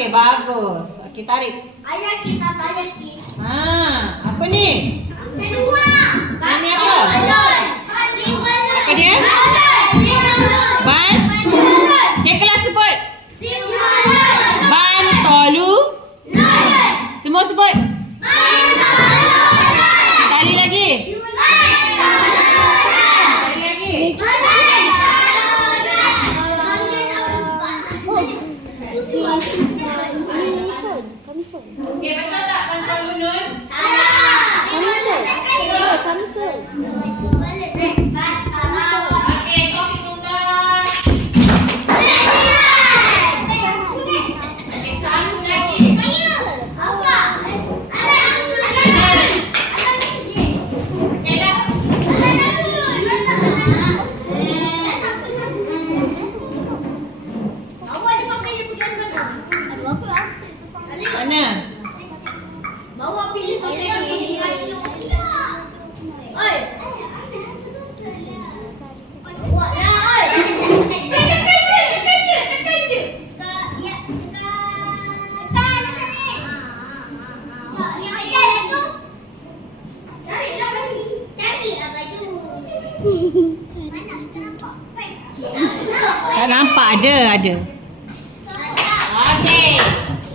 Okey, bagus. Okey, tarik. Ayah kita tanya kita. Apa ni? Sedua. Ini apa? Apa dia? Ban? Okey, kelas sebut. Ban, tolu. Semua sebut. Sekali lagi. Sekali lagi. Okey, betul tak ban, tolu, nun? Okey, kopi tunggal. Okey, satu lagi. Okey, last. Mana? Bawa pilih pakaian pergi haji. Oi. Bawa lah oi. Tak nampak, ada. Okey.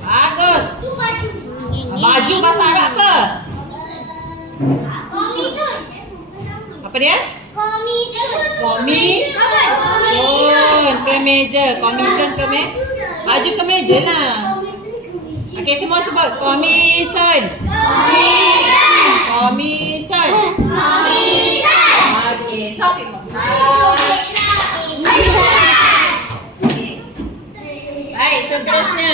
Bagus. Baju bahasa Arab ke? Apa dia? Commission. Kemeja. Commission baju kemeja lah. Okey, semua sebut. Commission. Okey, Sofi. Baik, seterusnya.